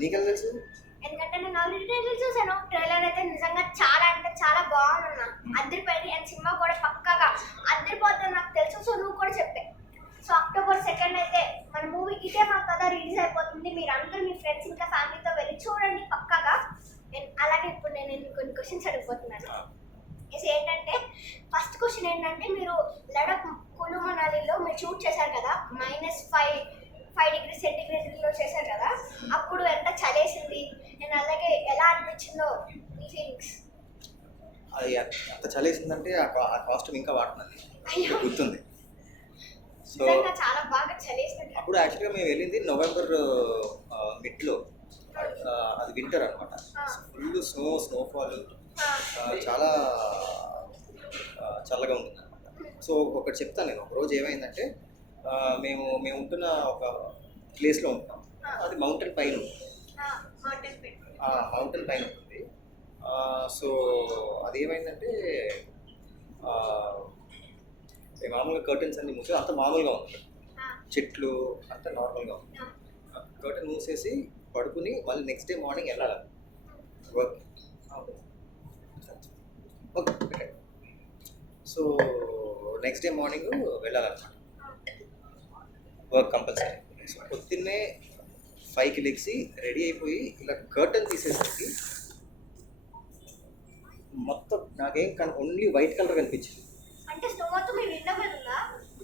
నీకెలా తెలుసు? ఎందుకంటే నేను ఆల్రెడీ ట్రైలర్ చూసాను. ట్రైలర్ అయితే నిజంగా చాలా అంటే చాలా బాగుందన్న. అద్దరిపోయింది. అండ్ సినిమా కూడా పక్కాగా అద్దరిపోతుంది నాకు తెలుసు. సో నువ్వు కూడా చెప్పే. సో అక్టోబర్ 2 అయితే మన మూవీ ఇదే మా కథ రిలీజ్ అయిపోతుంది. మీరు అందరూ మీ ఫ్రెండ్స్ ఇంకా ఫ్యామిలీతో వెళ్ళి చూడండి పక్కాగా. అలాగే ఇప్పుడు నేను కొన్ని క్వశ్చన్స్ అడిగిపోతున్నాను. ఏంటంటే ఫస్ట్ క్వశ్చన్ ఏంటంటే, మీరు లడఖ్ కులు మనాలిలో మీరు షూట్ చేశారు కదా, -5 డిగ్రీ సెంటీగ్రేడ్లో చేశారు కదా, అప్పుడు ఎంత చలేసింది నేను అలాగే ఎలా అనిపించిందో మీ ఫీలింగ్స్? అది అంత చలేసిందంటే ఆ కాస్ట్యూమ్ ఇంకా వాడుతున్నది గుర్తుంది. సో చాలా బాగా చలేసింది. అప్పుడు యాక్చువల్గా మేము వెళ్ళింది నవంబర్ మిడ్లో. అది వింటర్ అనమాట. ఫుల్ స్నోఫాల్, చాలా చల్లగా ఉంటుంది అనమాట. సో ఒకటి చెప్తాను నేను. ఒకరోజు ఏమైందంటే, మేము ఉంటున్న ఒక ప్లేస్లో ఉంటాం. అది మౌంటైన్ పైన ఉంటుంది. మౌంటైన్ పైన ఉంటుంది. సో అదేమైందంటే, మామూలుగా కర్టన్స్ అన్ని మూసి అంత మామూలుగా ఉంటుంది, చెట్లు అంతా నార్మల్గా ఉంది. కర్టన్ మూసేసి పడుకుని మళ్ళీ నెక్స్ట్ డే మార్నింగ్ వెళ్ళాలి work. Okay, so next day morning వెళ్ళాలన్నమాట వర్క్ కంపల్సరీ. సో పొద్దున్నే 5కి లెగ్సి రెడీ అయిపోయి ఇలా కర్టన్ తీసేసరికి మొత్తం నాకేం ఓన్లీ వైట్ కలర్ కనిపించింది.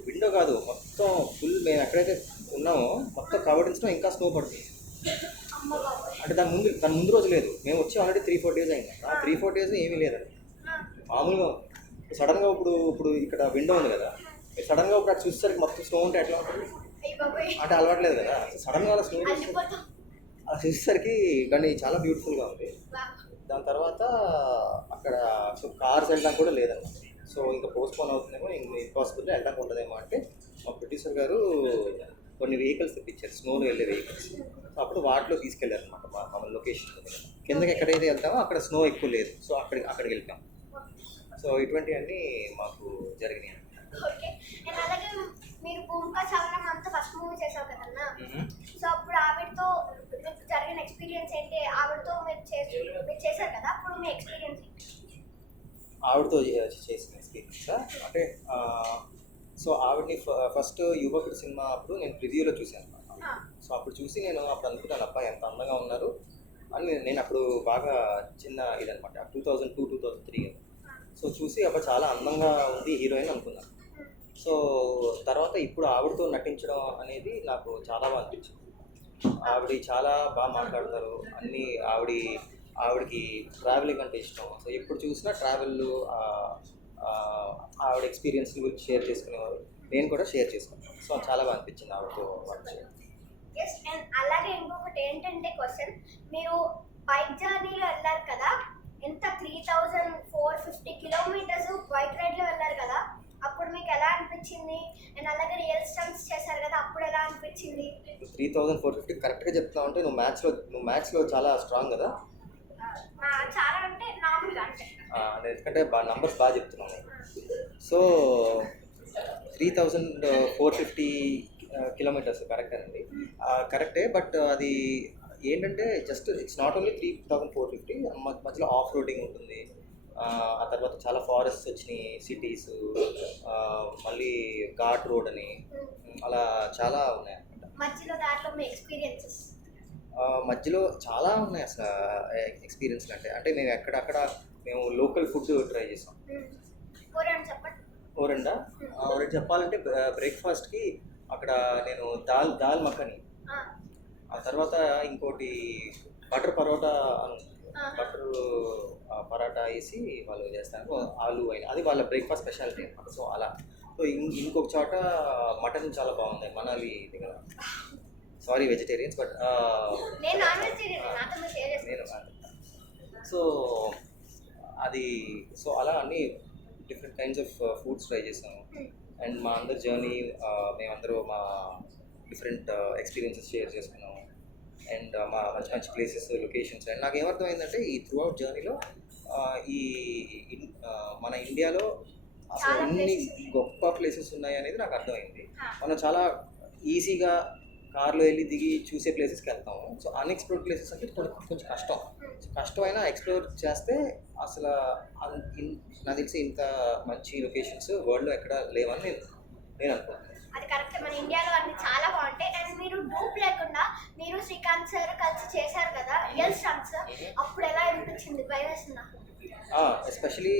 విండో కాదు, మొత్తం ఫుల్. మేము ఎక్కడైతే ఉన్నామో మొత్తం కవర్డ్స్లో ఇంకా స్నో పడుతుంది. అంటే దాని ముందు రోజు లేదు. మేము వచ్చి ఆల్రెడీ 3-4 డేస్ అయింది. ఆ 3-4 డేస్ ఏమీ లేదండి, మామూలుగా. సడన్గా ఇప్పుడు ఇక్కడ విండో ఉంది కదా, సడన్గా ఇప్పుడు అటు చూసేసరికి మొత్తం స్నో ఉంటే ఎట్లా ఉంటుంది అంటే అలవాట్లేదు కదా. సడన్గా అలా స్నో అలా చూసేసరికి కానీ చాలా బ్యూటిఫుల్గా ఉంది. దాని తర్వాత అక్కడ సో కార్స్ వెళ్ళడానికి కూడా లేదన్నమాట. సో ఇంకా పోస్ట్పోన్ అవుతుందేమో, ఇంపాసిబుల్ వెళ్ళడానికి ఉంటుందేమో అంటే మా ప్రొడ్యూసర్ గారు కొన్ని వెహికల్స్ తెప్పించారు, స్నోలో వెళ్ళే వెహికల్స్. సో అప్పుడు వాటిలో తీసుకెళ్ళారు అనమాట. మా లొకేషన్ కిందకి ఎక్కడైతే వెళ్తామో అక్కడ స్నో ఎక్కువ లేదు. సో అక్కడికి వెళ్తాం. సో ఇటువంటివన్నీ మాకు జరిగినాయి. ఓకే, నేను అలాగే మీరు భూమిక చలనం అంతా ఫస్ట్ మూవీ చేసావు కదన్నా. సో అప్పుడు ఆవిడతో జరిగిన ఎక్స్పీరియన్స్ ఏంటి? ఆవిడతో మీరు చేశారు కదా, అప్పుడు మీ ఎక్స్పీరియన్స్ ఆవిడతో చేసిన ఎక్స్పీరియన్స్ అంటే, సో ఆవిడని ఫస్ట్ యువకుడు సినిమా అప్పుడు నేను రివ్యూలో చూశాను. సో అప్పుడు చూసి నేను అప్పుడు అనుకున్నాను, అబ్బాయి ఎంత అందంగా ఉన్నారు అని. నేను అప్పుడు బాగా చిన్న ఇదనమాట, 2002-2003. సో చూసి అప్పుడు చాలా అందంగా ఉంది హీరోయిన్ అనుకున్నాను. సో తర్వాత ఇప్పుడు ఆవిడతో నటించడం అనేది నాకు చాలా బాగా అనిపించింది. ఆవిడ చాలా బాగా మాట్లాడతారు అన్నీ. ఆవిడకి ట్రావెలింగ్ అంటే ఇష్టం. సో ఎప్పుడు చూసినా ట్రావెల్, ఆవిడ ఎక్స్పీరియన్స్ గురించి షేర్ చేసుకునేవారు. నేను కూడా షేర్ చేసుకున్నాను. సో చాలా బాగా అనిపించింది ఆవిడతో వర్క్ చేయడం. అలాగే ఇంకొకటి ఏంటంటే క్వశ్చన్, మీరు బైక్ జర్నీలో వెళ్ళారు కదా, ఎంత 3450 కిలోమీటర్స్ బైక్ రైడ్లో వెళ్ళారు కదా, అప్పుడు మీకు ఎలా అనిపించింది? అండ్ అలాగే రియల్ స్టంట్స్ చేశారు కదా, అప్పుడు ఎలా అనిపించింది? 3450 కరెక్ట్గా చెప్తున్నావు అంటే నువ్వు మ్యాథ్స్లో చాలా స్ట్రాంగ్ కదా. చాలా అంటే నార్మల్గా అంటే ఎందుకంటే నంబర్స్ బాగా చెప్తున్నాను. సో 3450 కిలోమీటర్స్ కరెక్టేనండి, కరెక్టే. బట్ అది ఏంటంటే జస్ట్ ఇట్స్ నాట్ ఓన్లీ 3450, మధ్యలో ఆఫ్ రోడింగ్ ఉంటుంది. ఆ తర్వాత చాలా ఫారెస్ట్ వచ్చినాయి, సిటీస్, మళ్ళీ ఘాట్ రోడ్ అని అలా చాలా ఉన్నాయి అన్నమాట. మధ్యలో చాలా ఉన్నాయి అసలు ఎక్స్పీరియన్స్లు. అంటే మేము అక్కడ మేము లోకల్ ఫుడ్ ట్రై చేసాం. ఓరెండా చెప్పాలంటే బ్రేక్ఫాస్ట్కి అక్కడ నేను దాల్ మఖని, ఆ తర్వాత ఇంకోటి బటర్ పరోటా అని, బటర్ పరాటా వేసి వాళ్ళు చేస్తారు, ఆలు అయినా, అది వాళ్ళ బ్రేక్ఫాస్ట్ స్పెషాలిటీ అనమాట. సో అలా. సో ఇంకొక చోట మటన్ చాలా బాగుంది, మనాలి దగ్గర. సారీ వెజిటేరియన్స్, బట్ నేను. సో అది, సో అలా అన్ని different kinds of foods try చేసాము. అండ్ మా అందరి జర్నీ, మేమందరూ మా డిఫరెంట్ ఎక్స్పీరియన్సెస్ షేర్ చేసుకున్నాము. అండ్ మా మంచి ప్లేసెస్, లొకేషన్స్. అండ్ నాకు ఏమర్థమైందంటే ఈ త్రూ అవుట్ జర్నీలో మన ఇండియాలో అసలు ఎన్ని గొప్ప ప్లేసెస్ ఉన్నాయి అనేది నాకు అర్థమైంది. మనం చాలా ఈజీగా కార్లో వెళ్ళి దిగి చూసే ప్లేసెస్కి వెళ్తాము. సో అన్ఎక్స్ప్లోర్డ్ ప్లేసెస్ అంటే కొంచెం కష్టం. సో కష్టమైనా ఎక్స్ప్లోర్ చేస్తే అసలు నాకు తెలిసి ఇంత మంచి లొకేషన్స్ వరల్డ్లో ఎక్కడ లేవని నేను అనుకుంటున్నాను. అది కరెక్ట్. మన ఇండియాలో అన్ని చాలా బాగుంటాయి. అండ్ మీరు డూప్ లేకుండా మీరు శ్రీకాంత్ సార్ కలిసి చేశారు కదా రియల్ స్టంట్స్, అప్పుడు ఎలా అనిపించింది? భయం వేసిందా? ఎస్పెషలీ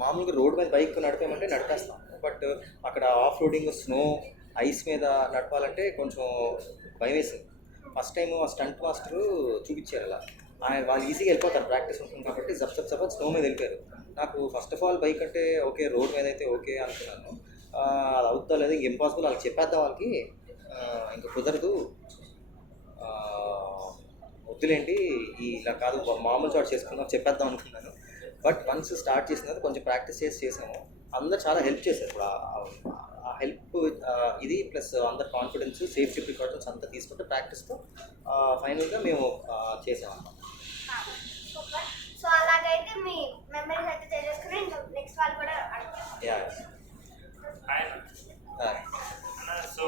మామూలుగా రోడ్ మీద బైక్ నడిపామంటే నడిపేస్తాం, బట్ అక్కడ ఆఫ్ రోడింగ్ స్నో ఐస్ మీద నడపాలంటే కొంచెం భయం వేసింది. ఫస్ట్ టైం ఆ స్టంట్ మాస్టర్ చూపించారు అలా, వాళ్ళు ఈజీగా వెళ్ళిపోతారు, ప్రాక్టీస్ ఉంటుంది కాబట్టి జప్ స్నో మీద వెళ్ళిపోయారు. నాకు ఫస్ట్ ఆఫ్ ఆల్ బైక్ అంటే ఓకే, రోడ్ మీద అయితే ఓకే అనుకున్నాను. అది అవుతా లేదు, ఇంక ఇంపాసిబుల్, వాళ్ళకి చెప్పేద్దాం, వాళ్ళకి ఇంకా కుదరదు, వద్దులేంటి ఇలా కాదు మామూలు చోట చేసుకుందాం చెప్పేద్దాం అనుకున్నాను. బట్ వన్స్ స్టార్ట్ చేసిన తర్వాత కొంచెం ప్రాక్టీస్ చేసాము. అందరూ చాలా హెల్ప్ చేశారు. ఆ హెల్ప్ ఇది ప్లస్ అందరు కాన్ఫిడెన్స్, సేఫ్టీ ప్రికాషన్స్ అంతా తీసుకుంటే ప్రాక్టీస్తో ఫైనల్గా మేము చేసాము అన్నమాట. సూపర్. సో అలాగైతే మీ మెమరీస్ అయితే తెలియజేసుకుని నెక్స్ట్ వాళ్ళు కూడా అడుగుతారు. సో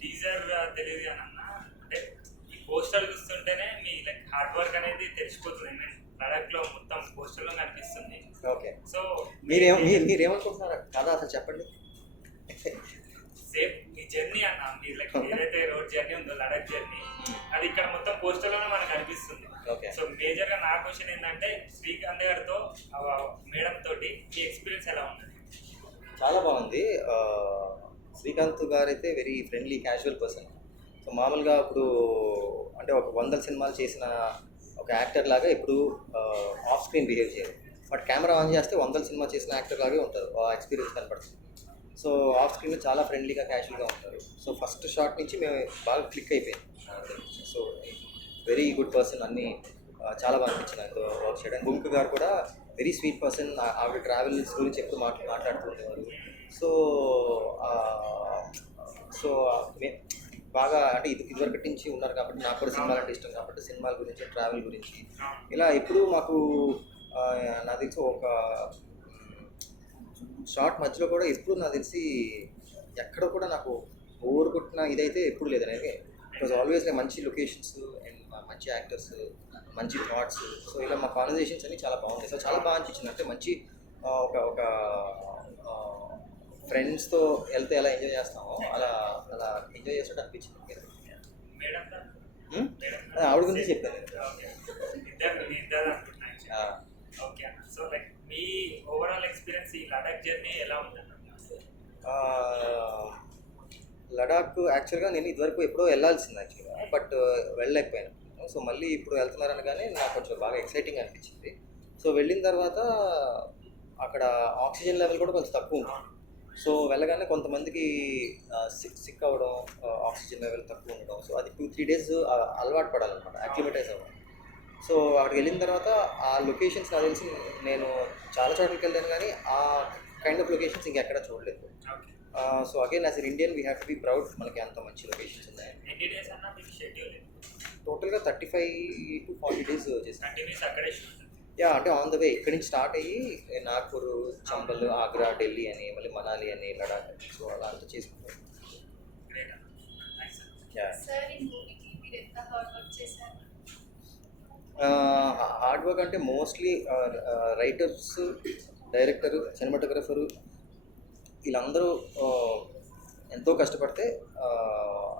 టీజర్ తెలియదు కానీ అన్న, అంటే ఈ పోస్టర్ చూస్తుంటేనే మీ లైక్ హార్డ్ వర్క్ అనేది తెలిసిపోతుంది. ప్రొడక్ట్లో మొత్తం పోస్టర్లో కనిపిస్తుంది. ఓకే, సో మీరేమనుకుంటున్నారు కదా అసలు చెప్పండి. సేమ్ మీ జర్నీ అన్న, మీరు లైక్ ఏదైతే రోడ్ జర్నీ ఉందో లడక్ జర్నీ, అది ఇక్కడ మొత్తం పోస్టర్లోనే మనకు కనిపిస్తుంది. ఓకే, సో మేజర్గా నా క్వశ్చన్ ఏంటంటే శ్రీకాంత్ గారితో మేడం తోటి మీ ఎక్స్పీరియన్స్ ఎలా ఉంది? చాలా బాగుంది. శ్రీకాంత్ గారు అయితే very friendly, casual person. So మామూలుగా ఇప్పుడు అంటే ఒక 100 సినిమాలు చేసిన ఒక యాక్టర్ లాగా ఇప్పుడు ఆఫ్ స్క్రీన్ బిహేవ్ చేయరు, బట్ కెమెరా ఆన్ చేస్తే 100 సినిమా చేసిన యాక్టర్ లాగే ఉంటారు, ఆ ఎక్స్పీరియన్స్ కనపడుతుంది. సో ఆఫ్ స్క్రీన్లో చాలా ఫ్రెండ్లీగా, క్యాజువల్గా ఉంటారు. సో ఫస్ట్ షాట్ నుంచి మేము బాగా క్లిక్ అయిపోయింది. సో వెరీ గుడ్ పర్సన్, అన్నీ చాలా బాగా అనిపించింది ఆయనతో వర్క్ చేయడం. బుంక్ గారు కూడా వెరీ స్వీట్ పర్సన్, ఆవిడ ట్రావెల్స్ గురించి ఎప్పుడు మాట్లాడుతూ ఉండేవారు. సో సో బాగా అంటే ఇదివరకటి నుంచి ఉన్నారు కాబట్టి నాకు కూడా సినిమాలు అంటే ఇష్టం కాబట్టి సినిమాల గురించి, ట్రావెల్ గురించి ఇలా ఎప్పుడు మాకు నాకు తెలిసి ఒక షార్ట్ మధ్యలో కూడా ఎప్పుడు నాకు తెలిసి ఎక్కడ కూడా నాకు బోర్ కొట్టిన ఇదైతే ఎప్పుడు లేదు. అనేది ఇట్ వాజ్ ఆల్వేస్ మంచి లొకేషన్స్ అండ్ మంచి యాక్టర్స్, మంచి థాట్స్. సో ఇలా మా కాన్వర్జేషన్స్ అన్ని చాలా బాగుంటాయి. సో చాలా బాగా అనిపించింది. అంటే మంచి ఒక ఫ్రెండ్స్తో వెళ్తే ఎలా ఎంజాయ్ చేస్తామో అలా ఎంజాయ్ చేసినట్టు అనిపించింది. ఆవిడ గురించి చెప్పాను. ఓకే, సో లైక్ మీ ఓవరాల్ ఎక్స్పీరియన్స్ ఈ లడాక్ జర్నీ ఎలా ఉందన్న? లడాక్ యాక్చువల్గా నేను ఇదివరకు ఎప్పుడో వెళ్ళాల్సింది యాక్చువల్గా, బట్ వెళ్ళలేకపోయాను. సో మళ్ళీ ఇప్పుడు వెళ్తున్నారనగానే నాకు కొంచెం బాగా ఎక్సైటింగ్ అనిపించింది. సో వెళ్ళిన తర్వాత అక్కడ ఆక్సిజన్ లెవెల్ కూడా కొంచెం తక్కువ ఉంది. సో వెళ్ళగానే కొంతమందికి సిక్ అవ్వడం, ఆక్సిజన్ లెవెల్ తక్కువ ఉండడం. సో అది 2-3 డేస్ అలవాటు పడాలన్నమాట, అక్లిమటైజ్ అవ్వడం. సో అక్కడికి వెళ్ళిన తర్వాత ఆ లొకేషన్స్ నాకు తెలిసి నేను చాలా చోట్లకి వెళ్ళాను కానీ ఆ కైండ్ ఆఫ్ లొకేషన్స్ ఇంకెక్కడ చూడలేదు. So again as an Indian we have to be proud, మనకి అంత మంచి లొకేషన్స్ ఉన్నాయి. ఎన్ని డేస్ అన్న మీకు షెడ్యూల్? టోటల్గా 35 to 40 డేస్ చేసాను. కంటిన్యూస్ అక్కడే యా, అంటే ఆన్ ద వే ఇక్కడి నుంచి స్టార్ట్ అయ్యి నాగ్పూర్, చంబల్, ఆగ్రా, ఢిల్లీ అని, మళ్ళీ మనాలి అని, లడాక్ అని. సో అలా అంతా చేసుకుంటాం. హార్డ్ వర్క్ అంటే మోస్ట్లీ రైటర్స్, డైరెక్టర్, సినిమాటోగ్రఫరు వీళ్ళందరూ ఎంతో కష్టపడితే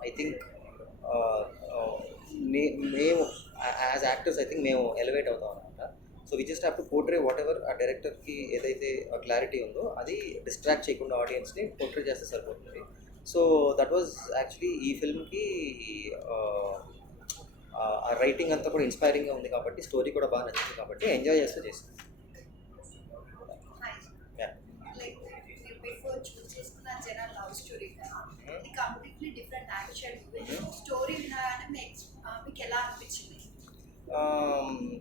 ఐ థింక్ మేము యాజ్ యాక్టర్స్ ఐ థింక్ మేము ఎలివేట్ అవుతాం అనమాట. So we just have to portray whatever ఆ డైరెక్టర్కి ఏదైతే క్లారిటీ ఉందో అది డిస్ట్రాక్ట్ చేయకుండా ఆడియన్స్ని పోర్ట్రే చేస్తే సరిపోతుంది. సో దట్ వాజ్ యాక్చువల్లీ ఈ ఫిల్మ్కి ఆ రైటింగ్ అంతా కూడా ఇన్స్పైరింగ్గా ఉంది కాబట్టి, స్టోరీ కూడా బాగా నచ్చింది కాబట్టి ఎంజాయ్ చేస్తూ చేస్తాం.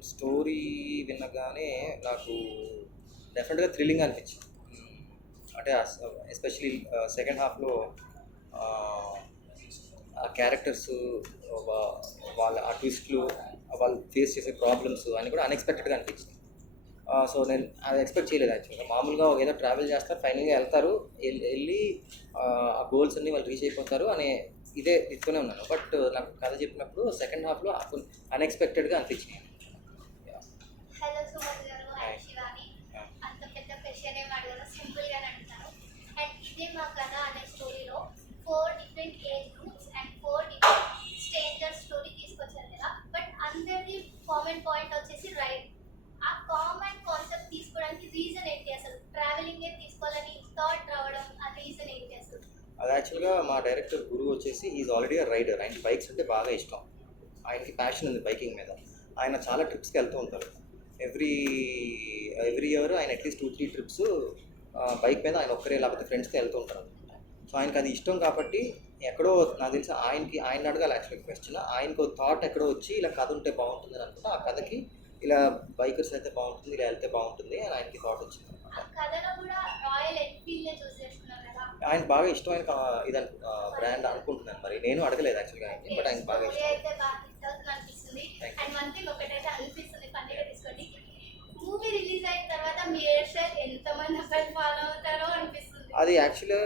స్టోరీ వినగానే నాకు డెఫినెట్గా థ్రిల్లింగ్ అనిపించింది. అంటే ఎస్పెషలీ సెకండ్ హాఫ్లో ఆ క్యారెక్టర్స్, వాళ్ళ ఆ ట్విస్ట్లు, వాళ్ళు ఫేస్ చేసే ప్రాబ్లమ్స్ అన్నీ కూడా అన్ఎక్స్పెక్టెడ్గా అనిపించింది. సో నేను అది ఎక్స్పెక్ట్ చేయలేదు యాక్చువల్గా. మామూలుగా ఏదో ట్రావెల్ చేస్తారు, ఫైనల్గా వెళ్తారు, వెళ్ళి ఆ గోల్స్ అన్ని వాళ్ళు రీచ్ అయిపోతారు అనే ఇదే ఇస్తూనే ఉన్నాను. బట్ నాకు కథ చెప్పినప్పుడు సెకండ్ హాఫ్లో అన్ఎక్స్పెక్టెడ్గా అనిపించింది. హలో సుమన్ గారు, ఐ శివాని. అంత పెద్ద క్వశ్చన్ ఏం అడగదు, సింపుల్ గానే అంటారు. అండ్ ఇదే మా కథ అనే స్టోరీలో 4 different age groups and 4 different stranger story తీసుకొచ్చారు కదా. బట్ అందరిది కామన్ పాయింట్ వచ్చేసి రైడ్. ఆ కామన్ కాన్సెప్ట్ తీసుకోవడానికి రీజన్ ఏంటి అసలు? ట్రావెలింగ్ తీసుకోవాలని థాట్ రావడం, ఆ రీజన్ ఏంటి అసలు? అది యాక్చువల్గా మా డైరెక్టర్ గురువు వచ్చేసి ఈజ్ ఆల్రెడీ అ రైడర్. ఆయనకి బైక్స్ అంటే బాగా ఇష్టం, ఆయనకి ప్యాషన్ ఉంది బైకింగ్ మీద. ఆయన చాలా ట్రిప్స్కి వెళ్తూ ఉంటారు. ఎవ్రీ ఇయర్ ఆయన అట్లీస్ట్ 2-3 ట్రిప్స్ బైక్ మీద ఆయన ఒక్కరే లేకపోతే ఫ్రెండ్స్తో వెళ్తూ ఉంటారు. సో ఆయనకి అది ఇష్టం కాబట్టి ఎక్కడో నాకు తెలిసి ఆయన అడగాలి యాక్చువల్గా క్వశ్చన్. ఆయనకు థాట్ ఎక్కడో వచ్చి ఇలా కథ ఉంటే బాగుంటుంది అని అనుకుంటే, ఆ కథకి ఇలా బైకర్స్ అయితే బాగుంటుంది, ఇలా వెళ్తే బాగుంటుంది అని ఆయనకి థాట్ వచ్చింది. ఆ కథలో కూడా రాయల్ ఎన్ఫీల్డ్ చూస్ చేసుకున్నారు కదా. ఆయన బాగా ఇష్టమైన ఇది బ్రాండ్ అనుకుంటున్నాను. మరి నేను అడగలేదు యాక్చువల్గా ఆయనకి, బట్ ఆయనకి బాగా ఇష్టం. అయితే బాగా హిట్ అవుతుంది అనిపిస్తుంది. అండ్ వన్ థింగ్ ఒకటైతే అనిపిస్తుంది, పండుగ తీసుకోండి, మూవీ రిలీజ్ అయిన తర్వాత మీ హెయిర్ స్టైల్ ఎంతమంది అబ్బాయిలు ఫాలో అవుతారో అనిపిస్తుంది. అది యాక్చువల్గా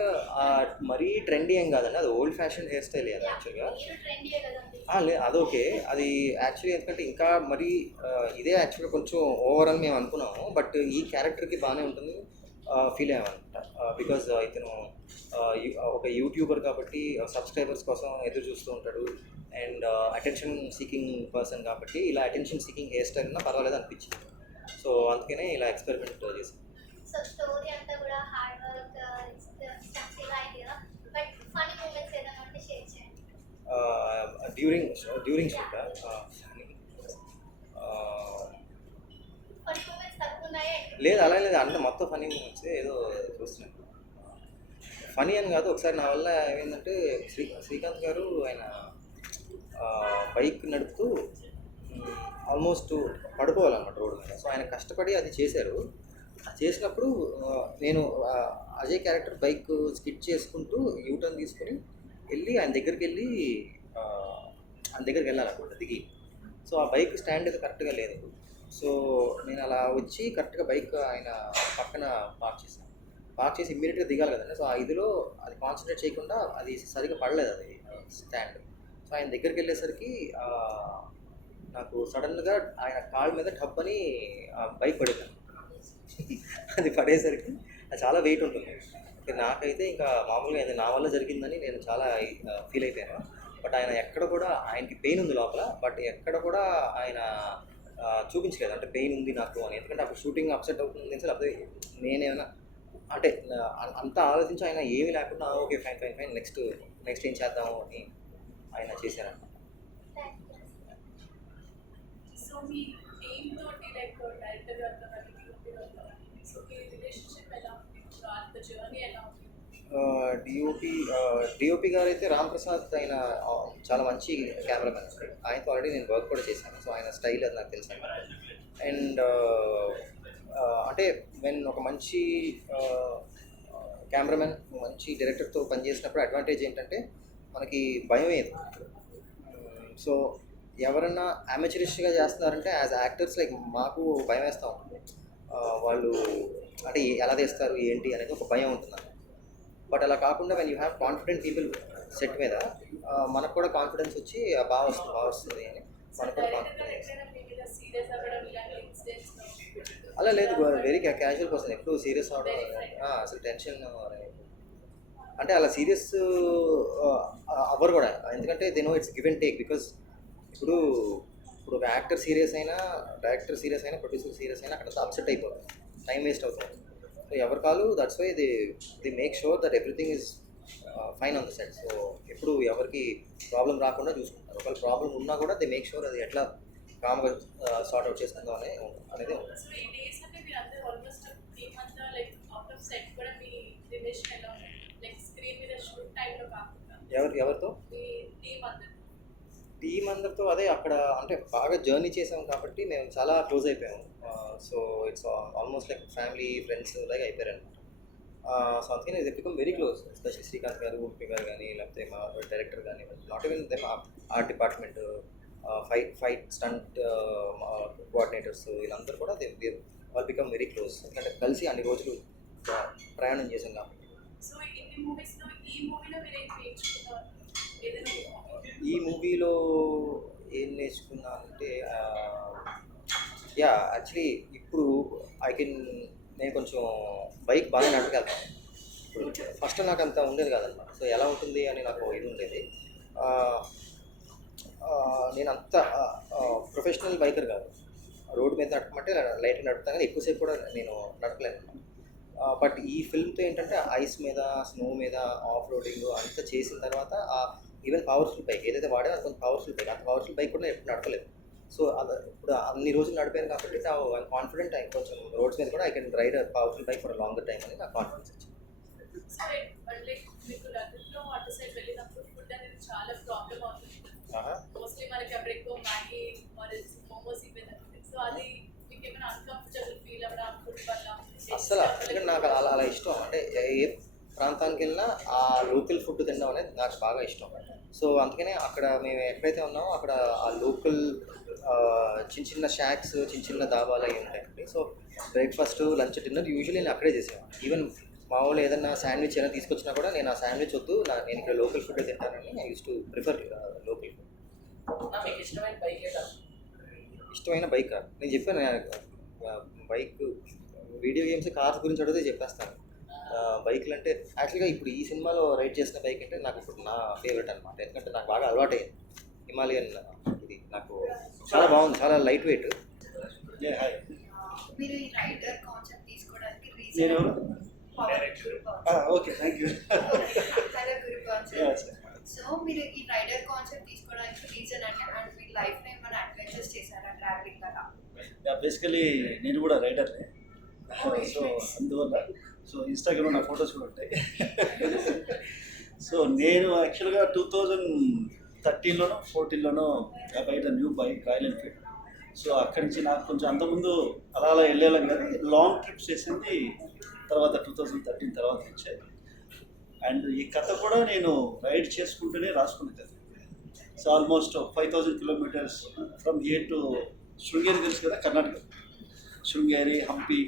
మరీ ట్రెండీ ఏం కాదండి, అది ఓల్డ్ ఫ్యాషన్ హెయిర్ స్టైల్ అది యాక్చువల్గా. మీరు ట్రెండీయే కదండి. లేదు అదొకే. అది యాక్చువల్లీ ఎందుకంటే ఇంకా మరీ ఇదే యాక్చువల్గా కొంచెం ఓవర్ అని మేము అనుకున్నాము. బట్ ఈ క్యారెక్టర్కి బాగానే ఉంటుంది ఫీల్ అయ్యామన్నమాట. బికాజ్ ఇతను ఒక యూట్యూబర్ కాబట్టి సబ్స్క్రైబర్స్ కోసం ఎదురు చూస్తూ ఉంటాడు. అండ్ అటెన్షన్ సీకింగ్ పర్సన్ కాబట్టి ఇలా అటెన్షన్ సీకింగ్ హెయిర్ స్టైల్ ఉన్నా పర్వాలేదు అనిపించింది. సో అందుకనే ఇలా ఎక్స్పెరిమెంట్ చేసాం. సో స్టోరీ అంతా కూడా హార్డ్ వర్క్ ఇలా అయింది కదా. బట్ ఫనీ మూమెంట్స్ ఏదైనా ఉంటే షేర్ చేయండి. డ్యూరింగ్ షూట్ ఫనీ మూమెంట్స్ తక్కువ ఉన్నాయా? లేదు, అలా లేదు, అంటే మొత్తం ఫనీ మూమెంట్స్ ఏదో చూస్తున్నాను. ఫనీ అని కాదు, ఒకసారి నా వల్ల ఏమైందంటే శ్రీకాంత్ గారు ఆయన బైక్ నడుపుతూ ఆల్మోస్ట్ పడిపోవాలన్నమాట రోడ్డు మీద. సో ఆయన కష్టపడి అది చేశారు. చేసినప్పుడు నేను అజయ్ క్యారెక్టర్ బైక్ స్కిడ్ చేసుకుంటూ యూటర్న్ తీసుకుని వెళ్ళి ఆయన దగ్గరికి వెళ్ళాలన్నమాట దిగి. సో ఆ బైక్ స్టాండ్ అయితే కరెక్ట్గా లేదు. సో నేను అలా వచ్చి కరెక్ట్గా బైక్ ఆయన పక్కన పార్క్ చేసి ఇమ్మీడియట్గా దిగాలి కదండి. సో ఆ ఇదిలో అది కాన్సన్ట్రేట్ చేయకుండా అది సరిగ్గా పడలేదు అది స్టాండ్. సో ఆయన దగ్గరికి వెళ్ళేసరికి నాకు సడన్గా ఆయన కాళ్ళ మీద టప్ అని బైక్ పడేది. అది పడేసరికి అది చాలా వెయిట్ ఉంటుంది. నాకైతే ఇంకా మామూలుగా అది నా వల్ల జరిగిందని నేను చాలా ఫీల్ అయిపోయాను. బట్ ఆయన ఎక్కడ కూడా, ఆయనకి పెయిన్ ఉంది లోపల, బట్ ఎక్కడ కూడా ఆయన చూపించలేదు అంటే పెయిన్ ఉంది నాకు అని. ఎందుకంటే అప్పుడు షూటింగ్ అప్సెట్ అవుతుంది లేకపోతే నేనేమైనా అంటే అంతా ఆలోచించి ఆయన ఏమీ లేకుండా ఓకే ఫైన్ నెక్స్ట్ ఏం చేద్దాము అని ఆయన చేశారన్నమాట. సో మీ టీమ్ తోటి లైక్ డైరెక్టర్ గారితో సో మీ రిలేషన్షిప్ ఎలా ఉంది, ద జర్నీ ఎలా ఉంది? డిఓపి గారు అయితే రామ్ ప్రసాద్, ఆయన చాలా మంచి కెమెరామెన్. ఆయనతో ఆల్రెడీ నేను వర్క్ కూడా చేశాను. సో ఆయన స్టైల్ అది నాకు తెలుసు. అండ్ అంటే నేను ఒక మంచి కెమెరామెన్, మంచి డైరెక్టర్తో పనిచేసినప్పుడు అడ్వాంటేజ్ ఏంటంటే మనకి భయం లేదు. సో ఎవరన్నా అమెచరిస్ట్గా చేస్తున్నారంటే యాజ్ యాక్టర్స్ లైక్ మాకు భయం వేస్తూ ఉంటుంది. వాళ్ళు అంటే ఎలా తీస్తారు ఏంటి అనేది ఒక భయం ఉంటుంది. బట్ అలా కాకుండా when you have confident people set మీద మనకు కూడా కాన్ఫిడెన్స్ వచ్చి బాగా వస్తుంది అని మనకు కూడా కాన్ఫిడెన్స్. అలా లేదు, వెరీ క్యాజువల్ పర్సన్, ఎప్పుడు సీరియస్ అవడం అసలు టెన్షన్ అంటే అలా సీరియస్ అవ్వరు కూడా. ఎందుకంటే they know it's give and take. Because ఇప్పుడు ఒక యాక్టర్ సీరియస్ అయినా, డైరెక్టర్ సీరియస్ అయినా, ప్రొడ్యూసర్ సీరియస్ అయినా అక్కడ అప్సెట్ అయిపోతుంది, టైం వేస్ట్ అవుతుంది. సో ఎవరి కాలు that's why they make sure that everything is fine on the set. So ఎప్పుడు ఎవరికి ప్రాబ్లం రాకుండా చూసుకుంటారు. ఒకవేళ ప్రాబ్లం ఉన్నా కూడా దే మేక్ షూర్ అది ఎట్లా కామ్గా సార్ట్ అవుట్ చేసుకుందాం అనేది ఉంటుంది. సో ఈ డేస్ అంటే మీరు అందరూ ఆల్మోస్ట్ టీమ్ అంతా లైక్ అవుట్ ఆఫ్ సెట్ కూడా మీ రిలేషన్ ఎలా ఉంది, లైక్ స్క్రీన్ మీద షూట్ టైంలో కాకుండా ఎవరితో మీ టీమ్ అందరితో అదే అక్కడ అంటే బాగా జర్నీ చేసాం కాబట్టి మేము చాలా క్లోజ్ అయిపోయాము. So it's almost like family friends లాగా అయిపోయారు అనమాట. సో అందుకని ఇది become very close. Especially Srikanth గారు, ఉప్పి గారు కానీ, లేకపోతే మా డైరెక్టర్ కానీ, not even them art department, fight stunt coordinators, వీళ్ళందరూ కూడా వాళ్ళు బికమ్ వెరీ క్లోజ్. ఎందుకంటే కలిసి అన్ని రోజులు ప్రయాణం చేసాం కాబట్టి. సో ఇన్ని మూవీస్లో ఈ మూవీలో మీరు ఏం నేర్చుకున్నారు? ఏదైనా ఈ మూవీలో ఏం నేర్చుకున్నానంటే యాక్చువల్లీ ఇప్పుడు నేను కొంచెం బైక్ బాగా నడపగలుగుతాను. ఇప్పుడు ఫస్ట్ నాకు అంత ఉండేది కాదన్నమాట. సో ఎలా ఉంటుంది అని నాకు ఇది ఉండేది. నేను అంత ప్రొఫెషనల్ బైకర్ కాదు. రోడ్డు మీద నడపమంటే లైట్గా నడుపుతాను, కానీ ఎక్కువసేపు కూడా నేను నడపలేను. బట్ ఈ ఫిల్మ్తో ఏంటంటే ఐస్ మీద, స్నో మీద ఆఫ్ రోడింగ్ అంతా చేసిన తర్వాత ఈవెన్ పవర్ఫుల్ బైక్ ఏదైతే వాడే అది కొంచెం పవర్ఫుల్ బైక్, అంత పవర్ఫుల్ బైక్ కూడా నేను ఎప్పుడు నడపలేదు. సో ఇప్పుడు అన్ని రోజులు నడిపాను కాబట్టి నా కాన్ఫిడెంట్ కొంచెం రోడ్స్ మీద కూడా I can ride powerful bike for longer time అని నాకు కాన్ఫిడెన్స్ వచ్చింది. సో లైక్ మీకు లడఖ్లో అటు సైడ్ వెళ్ళినప్పుడు ఫుడ్ అనేది చాలా ప్రాబ్లమ్ అవుతుంది. మోస్ట్లీ మనకి అక్కడ ఎక్కువ మ్యాగీ మోమోస్ ఇవన్నీ. సో అది మీకు ఏమైనా అన్కంఫర్టబుల్ ఫీల్ అవ్వడం ఫుడ్ వల్ల? అస్సలు ఎందుకంటే నాకు అలా ఇష్టం. అంటే ఏ ప్రాంతానికి వెళ్ళినా ఆ లోకల్ ఫుడ్ తినడం అనేది నాకు బాగా ఇష్టం. సో అందుకనే అక్కడ మేము ఎక్కడైతే ఉన్నామో అక్కడ ఆ లోకల్ చిన్న షాక్స్, చిన్న దాబాలు అవి ఉంటాయండి. So breakfast, lunch, dinner usually నేను అక్కడే చేసేవాడిని. ఈవెన్ మా వాళ్ళు ఏదైనా శాండ్విచ్ అయినా తీసుకొచ్చినా కూడా నేను ఆ శాండ్విచ్ వద్దు, నేను ఇక్కడ లోకల్ ఫుడ్ తింటానని I use to prefer local food. మీకు ఇష్టమైన బైక్ ఏదా? ఇష్టమైన బైక్ నేను చెప్పాను, బైక్ వీడియో గేమ్స్, కార్స్ గురించి అడిగితే చెప్పేస్తాను. బైక్లు అంటే యాక్చువల్గా ఇప్పుడు ఈ సినిమాలో రైడ్ చేసిన బైక్ అంటే నాకు ఇప్పుడు నా ఫేవరెట్ అనమాట. ఎందుకంటే నాకు బాగా అలవాటైంది. హిమాలయన్ ఇది నాకు చాలా బాగుంది, చాలా లైట్ వెయిట్. మీరు ఈ రైడర్ కాన్సెప్ట్ తీసుకోవడానికి నేను reason okay, thank you. Guru concept. So మీరు ఈ రైడర్ కాన్సెప్ట్ తీసుకోవడానికి రీజన్ అంటే అండ్ మీ లైఫ్లో ఏమైనా అడ్వెంచర్స్ చేశారా ట్రావెలింగ్ కదా? బేసికలీ నేను కూడా రైడర్నే. సో అందువల్ల ఇన్స్టాగ్రామ్లో నా ఫొటోస్ కూడా ఉంటాయి. సో నేను యాక్చువల్గా 2013లోనో 14లోనో బయట new bike royal Enfield. So అక్కడి నుంచి నాకు కొంచెం అంతకుముందు అలా వెళ్ళేలాం కానీ లాంగ్ ట్రిప్స్ చేసింది తర్వాత 2013 తర్వాత వచ్చాయి. అండ్ ఈ కథ కూడా నేను రైడ్ చేసుకుంటూనే రాసుకున్న కథ. So almost 5000 kilometres from here to Sringeri, తెలుసు కదా కర్ణాటక. శృంగేరి, హంపి,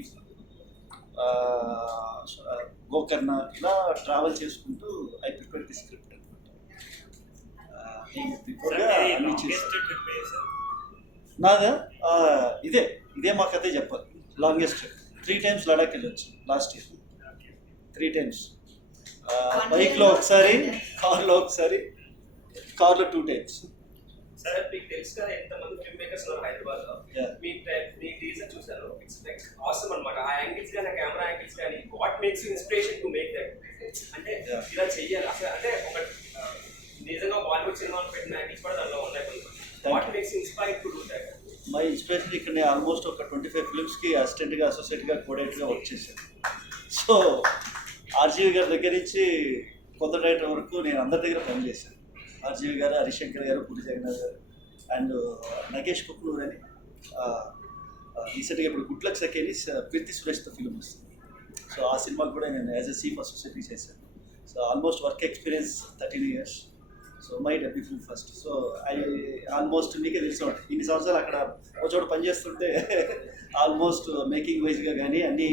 గోకర్ణ ఇలా ట్రావెల్ చేసుకుంటూ ఐ ప్రిపేర్ ది స్క్రిప్ట్ అనమాట. అన్ని చేశాను. నాదా ఇదే మా కథే చెప్పాలి. లాంగెస్ట్ 3 times లడాక్ వెళ్ళొచ్చు లాస్ట్ ఇయర్. 3 times బైక్లో ఒకసారి, కార్లో ఒకసారి, కార్లో 2 times. సరే, మీకు తెలుసు కదా ఎంతమంది ఫిల్మ్ మేకర్స్ ఉన్నారు హైదరాబాద్లో. మీ టీజర్ చూసాను, ఇట్స్ లైక్ ఆసమ్ అనమాట. ఆ యాంగిల్స్ కానీ, కెమెరా యాంగిల్స్ కానీ, what makes you inspiration to make that? అంటే ఇలా చెయ్యాలి అసలు, అంటే ఒక నిజంగా బాలీవుడ్ సినిమాలో పెట్టిన యాంగిల్స్ కూడా దానిలో ఉన్నాయి కొంచెం. What makes you inspired to do that? My inspiration ఇక్కడ నేను ఆల్మోస్ట్ ఒక 25 ఫిల్మ్స్కి అసిస్టెంట్గా, అసోసియేట్గా, కోడైరెక్టర్గా వర్క్ చేశాను. సో ఆర్జీవి గారి దగ్గర నుంచి కొత్త డైరెక్టర్ వరకు నేను అందరి దగ్గర పనిచేశాను. ఆర్జీవి గారు, హరిశంకర్ గారు, పూరి జగన్నాథ్ గారు అండ్ నగేష్ కుక్నూర్ అని రీసెంట్గా ఇప్పుడు గుడ్ లక్ సఖేని కీర్తి సురేష్తో ఫిల్మ్ వస్తుంది. సో ఆ సినిమాకి కూడా నేను యాజ్ ఎ చీఫ్ అసోసియేట్ చేశాను. So almost work experience 13 years. So my debut film first. So almost మీకే తెలిసి ఉంటుంది, ఇన్ని సంవత్సరాలు అక్కడ ఒక చోట పనిచేస్తుంటే ఆల్మోస్ట్ మేకింగ్ వైజ్గా కానీ అన్నీ.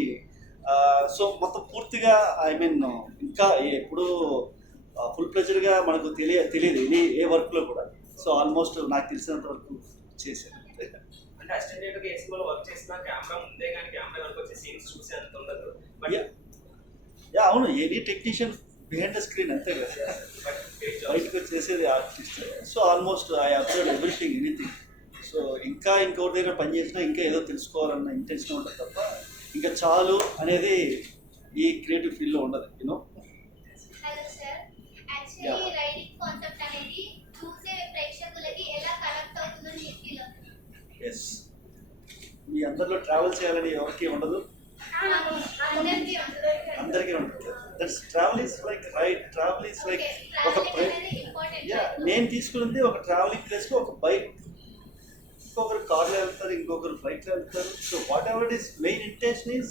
సో మొత్తం పూర్తిగా ఇంకా ఎప్పుడు ఫుల్ ప్లెజర్గా మనకు తెలియదు ఏ వర్క్లో కూడా. సో ఆల్మోస్ట్ నాకు తెలిసినంత వరకు చేశాను. అంటే అసిస్టెంట్ డైరెక్టర్గా ఏ సినిమాలో వర్క్ చేసినా కెమెరా ముందే కానీ కెమెరా వరకు వచ్చే సీన్స్ చూసే అంత ఉండదు. బట్ అవును, any technician behind the screen అంతే కదా, బయటకు వచ్చేసేది artist. So almost I observe everything, anything. So ఇంకా ఇంకోటి దగ్గర పనిచేసినా ఇంకా ఏదో తెలుసుకోవాలన్న ఇంటెన్షన్ ఉంటుంది తప్ప ఇంకా చాలు అనేది ఈ క్రియేటివ్ ఫీల్డ్లో ఉండదు. You know. Hello sir, actually riding concept అనేది చూసే ప్రేక్షకులకి ఎలా కనెక్ట్ అవుతుందో మీరు ఫీల్ అవుతున్నారు? ఎస్, మీ అందరిలో ట్రావెల్ చేయాలని ఎవరికి ఉండదు, అందరికీ ఉంటుంది. That's travel is like right, travel is like ఒక నేను తీసుకున్నది ఒక ట్రావెలింగ్ ప్లేస్కి ఒక బైక్, ఇంకొకరు కార్లో వెళ్తారు, ఇంకొకరు ఫ్లైట్లో వెళ్తారు. So what ever is main intention is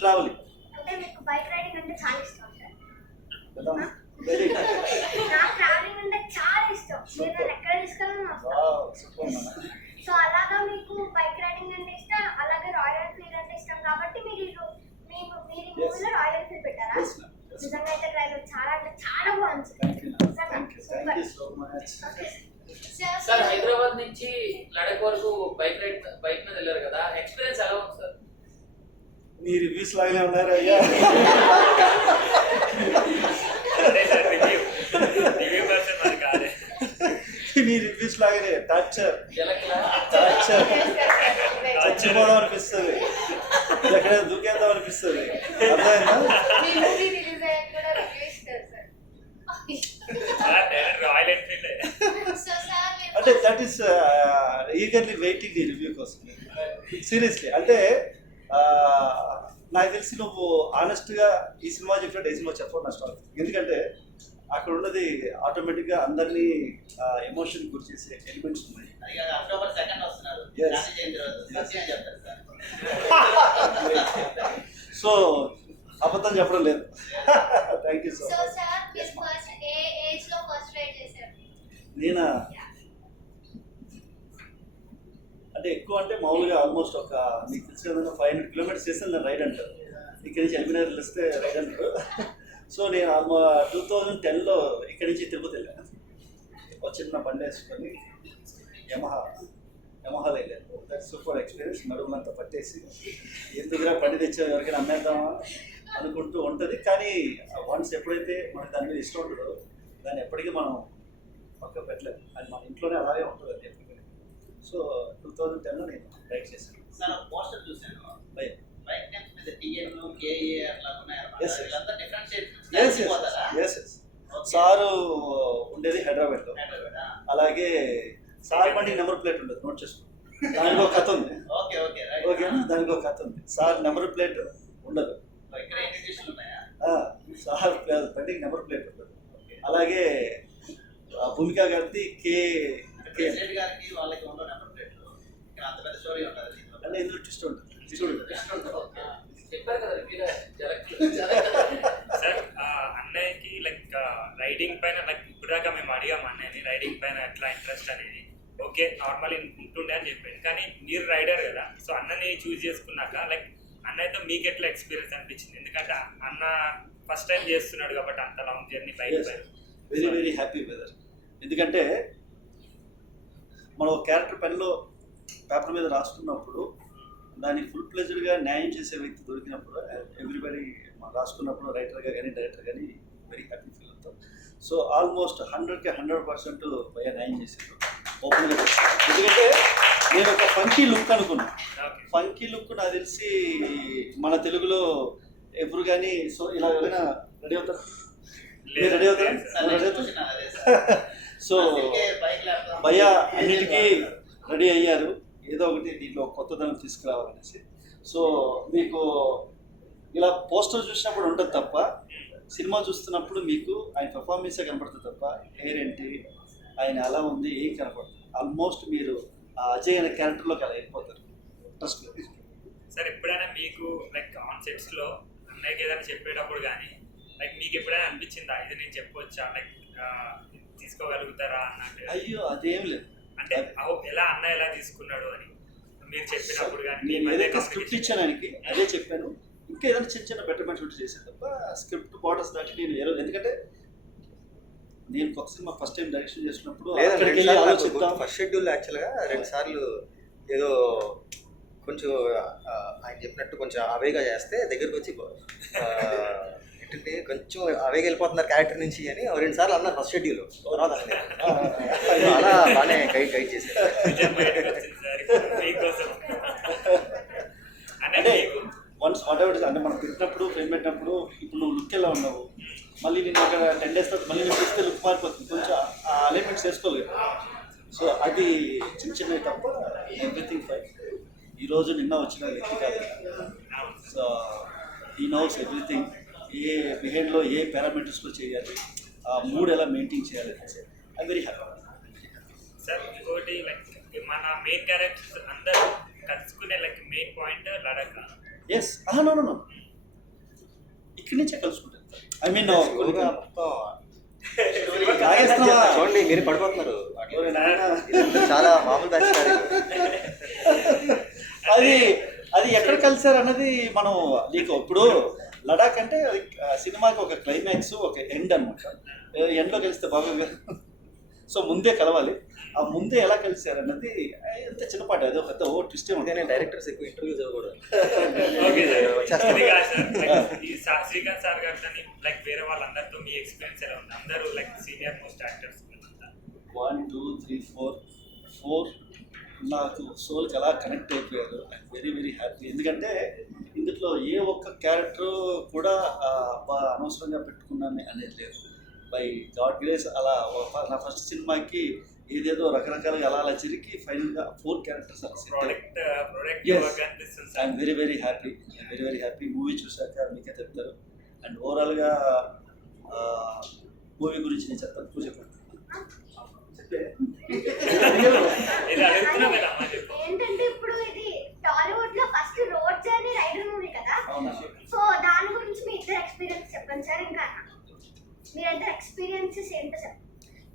travelling. అంటే మీకు బైక్ రైడింగ్ అంటే చాలా ఇష్టం సార్? కదా, వెరీ నాకు ట్రావెలింగ్ అంటే చాలా ఇష్టం. నేను ఎక్కడ తీసుకెళ్ళాను. సూపర్. సో అలాగా మీకు బైక్ రైడింగ్ అంటే ఇష్టం, అలాగే రాయల్ ఎన్ఫీల్డ్ అంటే thank you so much. Sir Hyderabad నుంచి లడక్ వరకు బైక్ మీద వెళ్ళారు కదా, ఎక్స్పీరియన్స్ ఎలా ఉంది సార్? మీ రివ్యూస్ లాగానే ఉన్నారు అయ్యా. అదే సార్ రివ్యూ పర్సన్ మరి కాదే. మీ రివ్యూస్ లాగానే టార్చర్ జలక్లా టార్చర్ చచ్చిపోవడం అనిపిస్తుంది, ఎక్కడ దూకేద్దాం అనిపిస్తుంది. అర్థమైందా? మీ మూవీ రిలీజ్ అయ్యాక కూడా రివ్యూ ఇస్తారు sir. Royal Enfield so sir మీరు అంటే that is eagerly waiting the review కోసం. సీరియస్లీ అంటే నాకు తెలిసి నువ్వు ఆనెస్ట్గా ఈ సినిమా చెప్పినట్టు ఏ సినిమా చెప్పడం నష్టం. ఎందుకంటే అక్కడ ఉన్నది ఆటోమేటిక్గా అందరినీ ఎమోషన్ గురి చేసే ఎలిమెంట్స్ ఉన్నాయి. అక్టోబర్ 2 వస్తున్నారు. Yes. గాంధీ జయంతి రోజు సత్యం చెప్తారు సార్. సో అబద్ధం చెప్పడం లేదు. Thank you so so much. Sir మీరు ఫస్ట్ ఏ ఏజ్ లో ఫస్ట్ రైడ్ చేశారు? నేనా అంటే ఎక్కువ అంటే మామూలుగా ఆల్మోస్ట్ ఒక మీకు తెలిసిన 500 కిలోమీటర్స్ చేస్తే నేను రైడ్ అంటారు. ఇక్కడి నుంచి ఎలిమినేటర్లు వస్తే రైడ్ అంటారు. సో నేను 2010లో ఇక్కడి నుంచి తిరుపతి వెళ్ళాను. ఒక చిన్న బండి వేసుకొని యమహాలో వెళ్ళాను. That super experience. నడుములంతా పట్టేసి ఎందుకురా బండి తెచ్చా ఎవరికైనా అమ్మేద్దామా అనుకుంటూ ఉంటుంది. కానీ వన్స్ ఎప్పుడైతే మనకి దాని మీద ఇష్టం ఉంటుందో దాన్ని ఎప్పటికీ మనం పక్క పెట్టలేదు. అది మన ఇంట్లోనే అలాగే ఉంటుంది అది ఎప్పటికీ. సో 2010లో నేను రైడ్ చేశాను. సార్ పోస్టర్ చూశాను. బై బైక్ నేమ్స్ మీద టిఎన్ కేఏ అట్లా ఉన్నాయి అన్నమాట. Yes, yes. వీళ్ళంతా డిఫరెన్షియేట్ ఎస్ చేసిపోతారా? ఎస్ ఎస్ సారు ఉండేది హైదరాబాద్లో. అలాగే సార్ బండి నెంబర్ ప్లేట్ ఉండదు, నోట్ చేసుకో. దానికి ఒక కథ ఉంది. Okay okay right. ఓకేనా? దానికి ఒక కథ ఉంది. సార్ నెంబర్ ప్లేట్ ఉండదు. ఇక్కడ ఇండికేషన్ ఉన్నాయా? సార్ బండికి నెంబర్ ప్లేట్ ఉండదు. అలాగే భూమిక గారిది కే ప్రెసిడెంట్ గారికి వాళ్ళకి ఉన్న నెంబర్ ప్లేట్లు ఇక్కడ అంత పెద్ద స్టోరీ ఉంటుంది. అంటే ఇందులో ట్విస్ట్ ఉంటుంది. చూడు చెప్పారు కదా రివ్యూలో సార్ అన్నయ్యకి లైక్ రైడింగ్ పైన లైక్ ఇప్పుడు దాకా మేము అడిగాము అన్నయ్యని రైడింగ్ పైన ఎట్లా ఇంట్రెస్ట్ అనేది. ఓకే నార్మల్ ఉంటుండే అని చెప్పాను, కానీ మీరు రైడర్ కదా. సో అన్నని చూస్ చేసుకున్నాక లైక్ అన్నయ్యతో మీకు ఎట్లా ఎక్స్పీరియన్స్ అనిపించింది? ఎందుకంటే అన్న ఫస్ట్ టైం చేస్తున్నాడు కాబట్టి అంత లాంగ్ జర్నీ బైక్ పైన. Very very happy weather. ఎందుకంటే మనం ఒక క్యారెక్టర్ పెన్లో పేపర్ మీద రాసుకున్నప్పుడు దాన్ని ఫుల్ ప్లెజర్గా న్యాయం చేసే వ్యక్తి దొరికినప్పుడు ఎవ్రీబడి రాసుకున్నప్పుడు రైటర్గా కానీ డైరెక్టర్ కానీ వెరీ హ్యాపీ ఫీల్ అవుతాం. సో ఆల్మోస్ట్ 100కి 100% భయ న్యాయం చేసేది ఓపెన్గా. ఎందుకంటే నేను ఒక ఫంకీ లుక్ అనుకున్నాను. ఓకే ఫంకీ లుక్ నాకు తెలిసి మన తెలుగులో ఎప్పుడు కానీ సో ఇలా ఎవరైనా రెడీ అవుతారు? మీరు రెడీ అవుతారా? సార్ రెడీ నెక్స్ట్ అవుతారు? క్వశ్చన్ అదే సార్. సో అందుకే బైక్ ల్యాప్టాప్ భయ అన్నిటికీ రెడీ అయ్యారు, ఏదో ఒకటి దీంట్లో కొత్తదనం తీసుకురావాలనేసి. సో మీకు ఇలా పోస్టర్ చూసినప్పుడు ఉంటుంది తప్ప సినిమా చూస్తున్నప్పుడు మీకు ఆయన పర్ఫార్మెన్సే కనపడుతుంది తప్ప హెయిర్ ఏంటి ఆయన ఎలా ఉంది ఏం కనపడుతుంది. ఆల్మోస్ట్ మీరు ఆ అజయ్ అనే క్యారెక్టర్లోకి అలా వెళ్ళిపోతారు. ట్రస్ట్ సార్ ఎప్పుడైనా మీకు లైక్ ఆన్ సెట్స్లో అన్నయ్యకి ఏదైనా చెప్పేటప్పుడు కానీ లైక్ మీకు ఎప్పుడైనా అనిపించిందా ఇది నేను చెప్పవచ్చా, లైక్ తీసుకోగలుగుతారా అన్నట్టు? అయ్యో అదేం లేదు. అంటే ఎలా అన్న ఎలా తీసుకున్నాడు అని మీరు చెప్పినప్పుడు కానీ నేను ఏదైతే స్క్రిప్ట్ ఇచ్చాను ఆయనకి అదే చెప్పాను. ఇంకా ఏదైనా చిన్న చిన్న బెటర్మెంట్ ఉంటే చేశాను తప్ప స్క్రిప్ట్ బార్డర్స్ దాటి నేను ఎందుకంటే నేను కొత్త సినిమా ఫస్ట్ టైం డైరెక్షన్ చేసినప్పుడు అక్కడికి వెళ్ళి ఆలోచిద్దాం. ఫస్ట్ షెడ్యూల్ యాక్చువల్గా 2 సార్లు ఏదో కొంచెం ఆయన చెప్పినట్టు కొంచెం అవేగా చేస్తే దగ్గరకు వచ్చి ఏంటంటే కొంచెం అవేగా వెళ్ళిపోతున్నారు క్యారెక్టర్ నుంచి అని 2 సార్లు అన్నారు ఫస్ట్ షెడ్యూల్. తర్వాత అలా బాగానే గైడ్ చేశారు. అంటే వన్స్ వాట్ ఎవర్ అంటే మనం పెట్టినప్పుడు ఫ్రేమ్ పెట్టినప్పుడు ఇప్పుడు నువ్వు లుక్ ఎలా ఉన్నావు, మళ్ళీ నేను అక్కడ 10 days తర్వాత మళ్ళీ నేను చూస్తే లుక్ మారిపోతుంది. కొంచెం ఆ ఎలిమెంట్స్ వేసుకోలేదు. సో అది చిన్న చిన్నవి తప్ప ఎవ్రీథింగ్ ఫైన్. ఈరోజు నిన్న వచ్చిన వ్యక్తి కాదు. సో ఈ నోస్ ఎవ్రీథింగ్. ఏ బిహేవ్లో ఏ పారామీటర్స్లో చేయాలి, ఆ మూడ్ ఎలా మెయింటైన్ చేయాలి అనేసి ఐ వెరీ హ్యాపీ. సార్ ఇంకోటి లైక్ మన మెయిన్ క్యారెక్టర్స్ అందరూ కలుసుకునే like main point Ladakh. Yes no ఇక్కడి నుంచే కలుసుకుంటారు. ఐ మీన్ చూడండి మీరు పడిపోతున్నారు, చాలా మామూలు బ్యాచ్ కాదు. అది ఎక్కడ కలిసారు అన్నది మనం నీకు ఇప్పుడు లడాక్ అంటే అది సినిమాకి ఒక క్లైమాక్స్ ఒక ఎండ్ అనమాట. ఎండ్లో కలిస్తే బాగా సో ముందే కలవాలి. ఆ ముందే ఎలా కలిసారు అన్నది ఎంత చిన్నపాటి, అదే పెద్ద ట్విస్ట్ అంటే ఏమంటే నేను డైరెక్టర్స్ ఎక్కువ ఇంటర్వ్యూస్ ఇవ్వకూడదు. ఓకే సార్, వచ్చేస్తాను. ఇది కాదు సార్, like, ఈ శ్రీకాంత్ సార్ గారితో లైక్ వేరే వాళ్ళందరితో మీ ఎక్స్పీరియన్స్ ఎలా ఉంది? అందరూ లైక్ సీనియర్ మోస్ట్ యాక్టర్స్ 1 2 3 4 నాకు సోల్కి అలా కనెక్ట్ అయిపోయారు. I'm very very happy. ఎందుకంటే ఇందులో ఏ ఒక్క క్యారెక్టర్ కూడా అనవసరంగా పెట్టుకున్నాను అనేది లేదు. బై గాడ్ గ్రేస్ అలా నా ఫస్ట్ సినిమాకి ఏదేదో రకరకాలుగా అలా అలా చిరికి ఫైనల్గా 4 క్యారెక్టర్స్ అలా సెట్ అయ్యాయి. Product Yes. కనిపిస్తుంది sir. I'm very very happy. Very very happy. Movie చూసాక మీకే చెప్తారు. అండ్ ఓవరాల్గా మూవీ గురించి నేను చెప్తాను. నువ్వు చెప్పండి. చెప్పే ఇది అడుగుతున్నా కదా అమ్మ చెప్పు. ఏంటంటే ఇప్పుడు ఇది టాలీవుడ్ లో first road journey rider movie కదా, అవునా? సో దాని గురించి మీ ఇద్దరు ఎక్స్పీరియన్స్ చెప్పండి సార్. ఇంకా మీ ఇద్దరు ఎక్స్పీరియన్సెస్ ఏంటో చెప్పండి.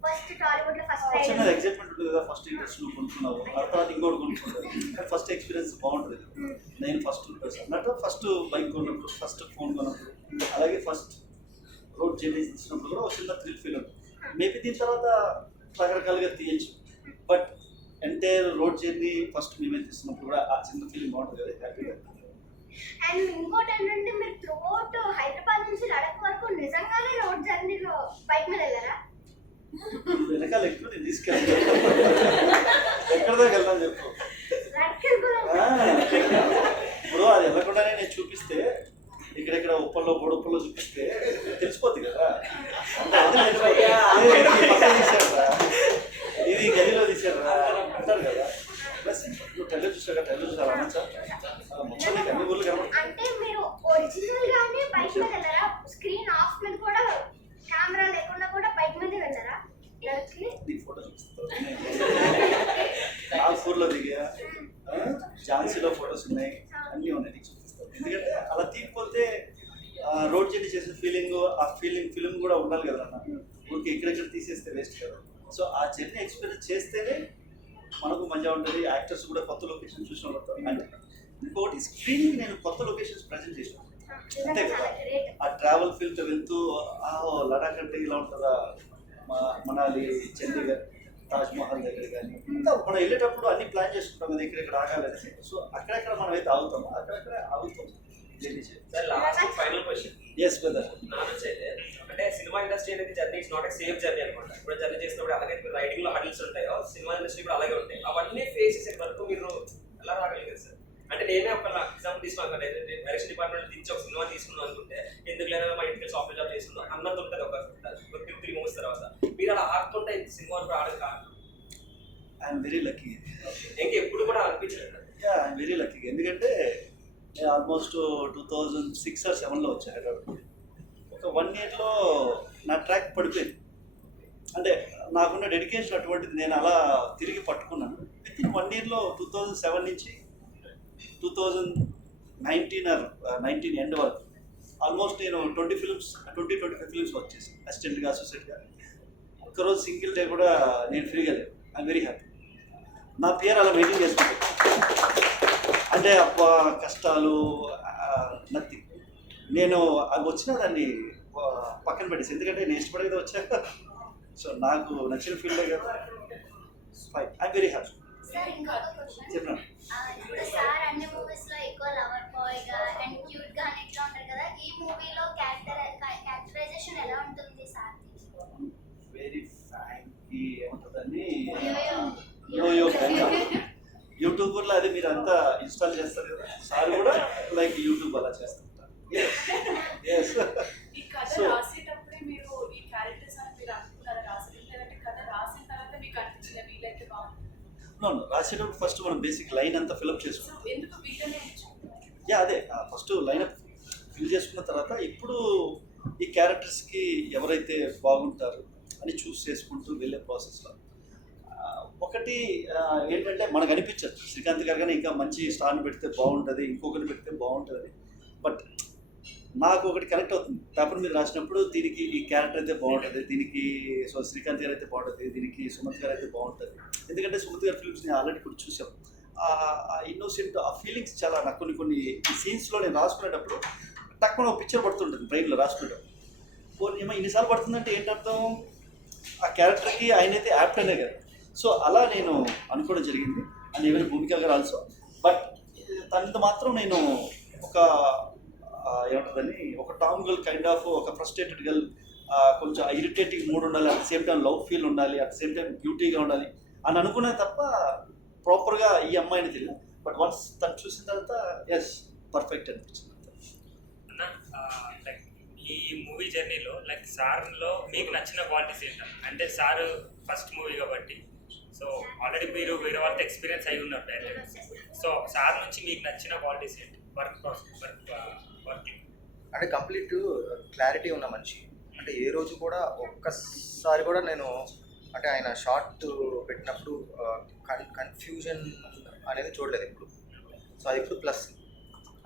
ఫస్ట్ టాలీవుడ్ లో ఫస్ట్ చిన్న రైడర్. ఎగ్జైట్మెంట్ ఉంటుంది కదా, ఫస్ట్ ఇంట్రెస్ట్ నువ్వు కొనుక్కున్నావు, ఆ తర్వాత ఇంకోటి కొనుక్కుంటావు. ఫస్ట్ ఎక్స్పీరియన్స్ బాగుంటుంది కదా. నేను ఫస్ట్ అన్నట్టు ఫస్ట్ బైక్ కొన్నప్పుడు, ఫస్ట్ ఫోన్ కొన్నప్పుడు, అలాగే ఫస్ట్ రోడ్ జర్నీ తీసినప్పుడు కూడా ఒక చిన్న థ్రిల్ ఫీల్ ఉంటుంది. మేబీ దీని తర్వాత రకరకాలుగా తీయచ్చు, but entire road journey first మేమే తీస్తున్నప్పుడు కూడా ఆ చిన్న ఫీలింగ్ బాగుంటుంది కదా, హ్యాపీగా. అండ్ ఇంకోటి ఏంటంటే మీరు త్రూఅవుట్ హైదరాబాద్ నుంచి లడక్ వరకు నిజంగానే రోడ్ జర్నీలో బైక్ మీద వెళ్ళారా? వెనకాల ఎక్కువ నేను తీసుకెళ్తాను. ఎక్కడ దాకా వెళ్తాను చెప్పు. లడక్ వెళ్ళిపోదాం. ఇప్పుడు అది వెళ్ళకుండానే నేను చూపిస్తే, ఇక్కడెక్కడ ఉప్పల్లో బొడుప్పల్లో చూపిస్తే తెలిసిపోద్ది కదా. అంటే అది తెలిసిపోద్ది. ఇది పక్కన తీశారా, ఇది గదిలో తీశారా అంటారు కదా. ప్లస్ నువ్వు టెల్లో చూసాక టెల్లో చూసారా అనొచ్చా? మొత్తం నీకు అన్ని ఊర్లు కనబడుతుంది. అంటే మీరు ఒరిజినల్ గానే బైక్ మీద వెళ్ళారా? స్క్రీన్ ఆఫ్ మీద కూడా కెమెరా లేకుండా కూడా బైక్ మీద వెళ్ళారా? లడక్కి? నీకు ఫోటో చూపిస్తాను. నాగ్పూర్లో దిగా, ఝాన్సీలో ఫొటోస్ ఉన్నాయి, అన్నీ ఉన్నాయి, నీకు చూపిస్తాను. ఎందుకంటే అలా తీయకపోతే రోడ్ జర్నీ చేసే ఫీలింగ్, ఆ ఫిలిం కూడా ఉండాలి కదా అన్న. ఊరికి ఎక్కడెక్కడ తీసేస్తే వేస్ట్ కదా. సో ఆ జర్నీ ఎక్స్పీరియన్స్ చేస్తేనే మనకు మంచిగా ఉంటుంది. యాక్టర్స్ కూడా కొత్త లొకేషన్ చూసిన వాళ్ళు. అంటే ఇంకొకటి స్క్రీనింగ్ నేను కొత్త లొకేషన్స్ ప్రజెంట్ చేసాను అంతే కదా. ఆ ట్రావెల్ ఫీల్తో వెళ్తూ లడాక్ అంటే ఇలా ఉంటుందా, మనాలి, చండీగఢ్, తాజ్ మహల్ దగ్గర కానీ, ఇంకా మనం వెళ్ళేటప్పుడు అన్ని ప్లాన్ చేసుకుంటాం కదా ఎక్కడెక్కడ ఆగాలని. సో అక్కడెక్కడ మనం అయితే ఆగుతామో అక్కడెక్కడ ఆగుతాం జర్నీ చేయాలి. Sir last final question yes brother. నా నుంచి అయితే, అంటే సినిమా ఇండస్ట్రీ అనేది journey is not a safe journey అనమాట. ఇప్పుడు జర్నీ చేసినప్పుడు అలాగే రైడింగ్ లో హడిల్స్ ఉంటాయో, సినిమా ఇండస్ట్రీ కూడా అలాగే ఉంటాయి. అవన్నీ ఫేస్ చేసే వరకు మీరు ఎలా రాగలిగారు సార్? అంటే నేనే ఒక ఎగ్జాంపుల్ తీసుకున్నాను, డైరెక్షన్ డిపార్ట్మెంట్ నుంచి ఒక సినిమా తీసుకున్నాం అనుకుంటే, ఎందుకు లేదా మా ఇంటికి సాఫ్ట్వేర్ జాబ్ చేస్తున్నాం అన్నది ఉంటుంది ఒక 3 మూవీస్ తర్వాత. మీరు అలా ఆడుతుంటే సినిమా వరకు ఆడదు కాదు. I'm very lucky. ఇంకా ఎప్పుడు కూడా అనిపించలేదు. I'm very lucky. ఎందుకంటే నేను ఆల్మోస్ట్ 2006 or 2007లో వచ్చాను హైదరాబాద్. ఒక 1 yearలో నా ట్రాక్ పడిపోయింది. అంటే నాకున్న డెడికేషన్ అటువంటిది, నేను అలా తిరిగి పట్టుకున్నాను. విత్ ఇన్ 1 yearలో 2007 నుంచి 2019 or 19 ఎండ్ వరకు ఆల్మోస్ట్ నేను 20-25 ఫిల్మ్స్ వర్క్ చేశాను అసిస్టెంట్గా, అసోసియేట్గా. ఒక్కరోజు సింగిల్ డే కూడా నేను ఫ్రీగా లేదు. I'm very happy. నా పేరు అలా మెయింటైన్ చేసుకుంటాను. అంటే కష్టాలు నథింగ్. నేను అవి వచ్చినా దాన్ని పక్కన పెట్టేసి, ఎందుకంటే నేను ఇష్టపడేది వచ్చాక. సో నాకు నచ్చిన ఫీల్డే కదా. Fine, I'm very happy. Sir ఇంకొక క్వశ్చన్. చెప్పండి. ఇప్పుడు సార్ అన్ని మూవీస్ లో ఎక్కువ లవర్ బాయ్ గా అండ్ క్యూట్ గా ఇట్లా ఉంటారు కదా, ఈ మూవీలో క్యారెక్టరైజేషన్ ఎలా ఉంటుంది సార్? వెరీ ఫ్రాంక్లీ ఏముంటుందని యోయో యూట్యూబర్లో అది మీరు అంతా ఇన్స్టాల్ చేస్తారు కదా. సార్ కూడా లైక్ యూట్యూబ్ అలా చేస్తుంటారు. ఈ కథ So- రాసేటప్పుడే మీరు ఈ క్యారెక్టర్స్ అని మీరు అనుకున్నారా రాసేటప్పుడు, లేదంటే కథ రాసిన తర్వాత మీకు అనిపించిందా వీళ్ళైతే బాగుంది? రాసేటప్పుడు ఫస్ట్ మనం బేసిక్ లైన్ అంతా ఫిల్అప్ సో చేసుకుంటాం. ఎందుకు వీళ్ళనే ఎంచుకున్నారు? అదే ఫస్ట్ లైనప్ ఫిల్ చేసుకున్న తర్వాత ఇప్పుడు ఈ క్యారెక్టర్స్కి ఎవరైతే బాగుంటారు అని చూస్ చేసుకుంటూ వెళ్ళే ప్రాసెస్లో ఒకటి ఏంటంటే మనకు అనిపించచ్చు శ్రీకాంత్ గారు కానీ ఇంకా మంచి స్టార్ని పెడితే బాగుంటుంది, ఇంకొకరిని పెడితే బాగుంటుంది. బట్ నాకు ఒకటి కనెక్ట్ అవుతుంది పేపర్ మీద రాసినప్పుడు, దీనికి ఈ క్యారెక్టర్ అయితే బాగుంటుంది, దీనికి సో శ్రీకాంత్ గారు అయితే బాగుంటుంది, దీనికి సుమంత్ గారు అయితే బాగుంటుంది. ఎందుకంటే సుమంత్ గారి ఫిల్మ్స్ నేను ఆల్రెడీ ఇప్పుడు చూసాం. ఆ ఇన్నోసెంట్ ఆ ఫీలింగ్స్ చాలా నాకు కొన్ని సీన్స్లో నేను రాసుకునేటప్పుడు తక్కువ ఒక పిక్చర్ పడుతుంటుంది బ్రెయిన్లో రాసుకునేటప్పుడు. ఏమో ఇన్నిసార్లు పడుతుందంటే ఏంటర్థం, ఆ క్యారెక్టర్కి ఆయన అయితే యాప్ట్ అనే కదా. సో అలా నేను అనుకోవడం జరిగింది. అండ్ ఈవెన్ భూమిక గారు ఆల్సో. బట్ తనతో మాత్రం నేను ఒక ఏమంటుందని ఒక టామ్ గర్ల్ కైండ్ ఆఫ్ ఒక ఫ్రస్ట్రేటెడ్ గర్ల్, కొంచెం ఇరిటేటింగ్ మూడ్ ఉండాలి, at same time love feel ఉండాలి, అట్ సేమ్ టైం బ్యూటీగా ఉండాలి అని అనుకునే తప్ప ప్రాపర్గా ఈ అమ్మాయిని తెలియదు. బట్ వన్స్ తను చూసిన తర్వాత ఎస్ పర్ఫెక్ట్ అనిపించింది. లైక్ ఈ మూవీ జర్నీలో లైక్ సార్లో మీకు నచ్చిన క్వాలిటీస్ ఏంటంటే, అంటే సార్ ఫస్ట్ మూవీ కాబట్టి సో ఆల్రెడీ మీరు వేరే వాళ్ళతో ఎక్స్పీరియన్స్ అయి ఉన్నారు డైరెక్ట్. సో సార్ నుంచి మీకు నచ్చిన క్వాలిటీస్ ఏంటి వర్కింగ్? అంటే కంప్లీట్ క్లారిటీ ఉన్న మనిషి. అంటే ఏ రోజు కూడా ఒక్కసారి కూడా నేను అంటే ఆయన షార్ట్ పెట్టినప్పుడు కన్ఫ్యూజన్ అనేది చూడలేదు ఎప్పుడు. సో అది ఎప్పుడు ప్లస్.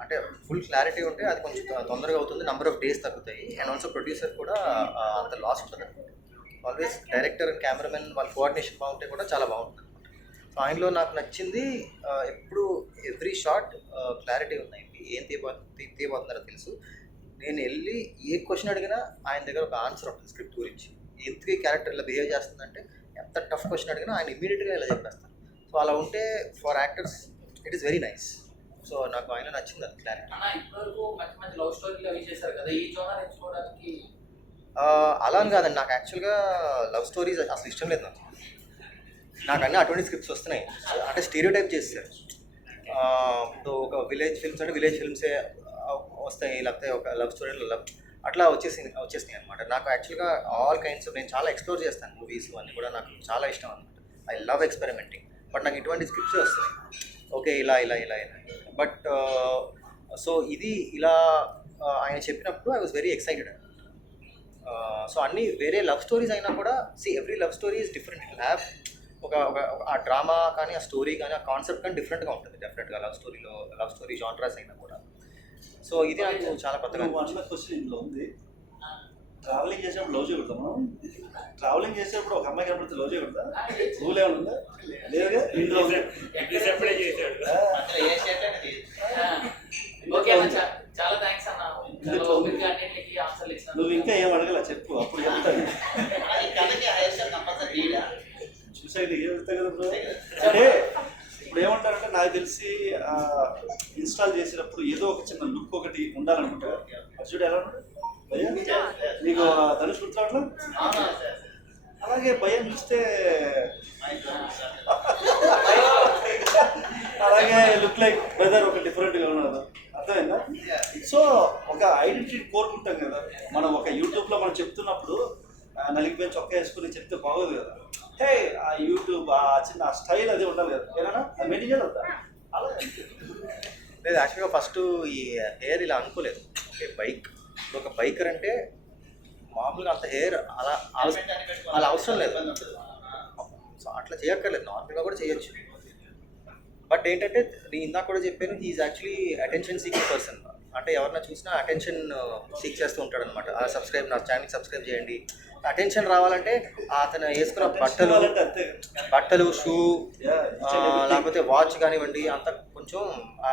అంటే ఫుల్ క్లారిటీ ఉంటే అది కొంచెం తొందరగా అవుతుంది, నెంబర్ ఆఫ్ డేస్ తగ్గుతాయి. అండ్ ఆల్సో ప్రొడ్యూసర్ కూడా అంత లాస్ ఉంటుంది. ఆల్వేస్ డైరెక్టర్ అండ్ కెమెరామెన్ వాళ్ళ కోఆర్డినేషన్ బాగుంటే కూడా చాలా బాగుంటుంది. సో ఆయనలో నాకు నచ్చింది ఎప్పుడు ఎవ్రీ షాట్ క్లారిటీ ఉన్నాయి, ఏం తీయబోతున్నారో తెలుసు. నేను వెళ్ళి ఏ క్వశ్చన్ అడిగినా ఆయన దగ్గర ఒక ఆన్సర్ ఉంటుంది స్క్రిప్ట్ గురించి. ఎందుకు ఈ క్యారెక్టర్ ఇలా బిహేవ్ చేస్తుందంటే ఎంత టఫ్ క్వశ్చన్ అడిగినా ఆయన ఇమీడియట్గా ఇలా చెప్పేస్తారు. సో అలా ఉంటే for actors it is very nice. So నాకు ఆయన నచ్చింది అది క్లారిటీ. అన్న ఇప్పటివరకు మంచి మంచి లవ్ స్టోరీలు అవి చేశారు కదా, ఈ జోనర్ ఎంచుకోవడానికి? అలా అని కాదండి, నాకు యాక్చువల్గా లవ్ స్టోరీస్ అసలు ఇష్టం లేదు. నాకు అన్నీ అటువంటి స్క్రిప్ట్స్ వస్తున్నాయి. అంటే స్టీరియో టైప్ చేస్తారు. ఇప్పుడు ఒక విలేజ్ ఫిల్మ్స్ అంటే విలేజ్ ఫిల్మ్సే వస్తాయి, లేకపోతే ఒక లవ్ స్టోరీలో లవ్ అట్లా వచ్చేసినాయి అనమాట. నాకు యాక్చువల్గా ఆల్ కైండ్స్ నేను చాలా ఎక్స్ప్లోర్ చేస్తాను మూవీస్ అన్నీ కూడా, నాకు చాలా ఇష్టం అనమాట. I love experimenting. బట్ నాకు ఇటువంటి స్క్రిప్ట్సే వస్తున్నాయి. ఓకే ఇలా ఇలా ఇలా ఇలా బట్ సో ఇది ఇలా ఆయన చెప్పినప్పుడు I was very excited. So అన్నీ వేరే లవ్ స్టోరీస్ అయినా కూడా every love story is different. It have ఒక ఆ డ్రామా కానీ ఆ స్టోరీ కానీ ఆ కాన్సెప్ట్ కానీ డిఫరెంట్గా ఉంటుంది డెఫినెట్గా లవ్ స్టోరీ జానరాస్ అయినా కూడా. సో ఇది నాకు చాలా కొత్తగా అన్న క్వశ్చన్ ఇందులో ఉంది. ట్రావెలింగ్ చేసేప్పుడు లవ్ చేయకూడదు మనం? ట్రావెలింగ్ చేసేప్పుడు ఒక అమ్మాయి కనపడితే లవ్ చేయకూడదా? రూల్ ఏమైనా ఉందా? లేదుగా. ఇందులో ఎప్పుడే చేశాడు. ఓకే అన్న, చాలా థ్యాంక్స్ అన్న. అన్నింటికి ఆన్సర్లు ఇచ్చాను. నువ్వు ఇంకా ఏం అడగల చెప్పు, అప్పుడు చెప్తాను. చూసాక నీకు ఏం చెప్తా కదా బ్రో. అంటే ఇప్పుడు ఏమంటారంటే నాకు తెలిసి ఇన్స్టాల్ చేసేటప్పుడు ఏదో ఒక చిన్న లుక్ ఒకటి ఉండాలనుకుంటా. అది చూడు ఎలా ఉన్నాడు భయ్యా, నీకు ధనుష్ గుర్తురావట్లా? అలాగే భయం చూస్తే అలాగే లుక్ లైక్ వెదర్ ఒక డిఫరెంట్గా ఉన్నది. అర్థమైందా? సో ఒక ఐడెంటిటీ కోరుకుంటాం కదా మనం. ఒక యూట్యూబ్లో మనం చెప్తున్నప్పుడు నలిగిపోయి చొక్కా వేసుకుని చెప్తే బాగోదు కదా. హే ఆ యూట్యూబ్ ఆ చిన్న స్టైల్ అది ఉండాలి కదా. ఏదైనా అది మెయింటైన్ చేయాలి. అలా లేదు యాక్చువల్గా ఫస్ట్ ఈ హెయిర్ ఇలా అనుకోలేదు. ఓకే ఒక బైకర్ అంటే మామూలుగా అంత హెయిర్ అలా అవసరం లేదు. సో అట్లా చేయక్కర్లేదు, నార్మల్గా కూడా చేయొచ్చు. బట్ ఏంటంటే నేను ఇందాక కూడా చెప్పాను, he's actually attention seeking person. అంటే ఎవరన్నా చూసినా అటెన్షన్ సీక్ చేస్తూ ఉంటాడు అనమాట. నా ఛానల్కి సబ్స్క్రైబ్ చేయండి. అటెన్షన్ రావాలంటే అతను వేసుకున్న బట్టలు షూ లేకపోతే వాచ్ కానివ్వండి అంత కొంచెం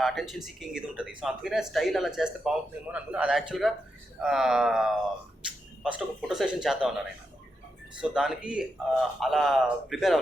అటెన్షన్ సీకింగ్ ఇది ఉంటుంది. సో అందుకనే స్టైల్ అలా చేస్తే బాగుంటుందేమో అని అనుకున్నా. అది యాక్చువల్గా ఫస్ట్ ఒక ఫోటో సెషన్ చేద్దాం అన్నారు ఆయన. సో దానికి అలా ప్రిపేర్ అవ్వలేదు.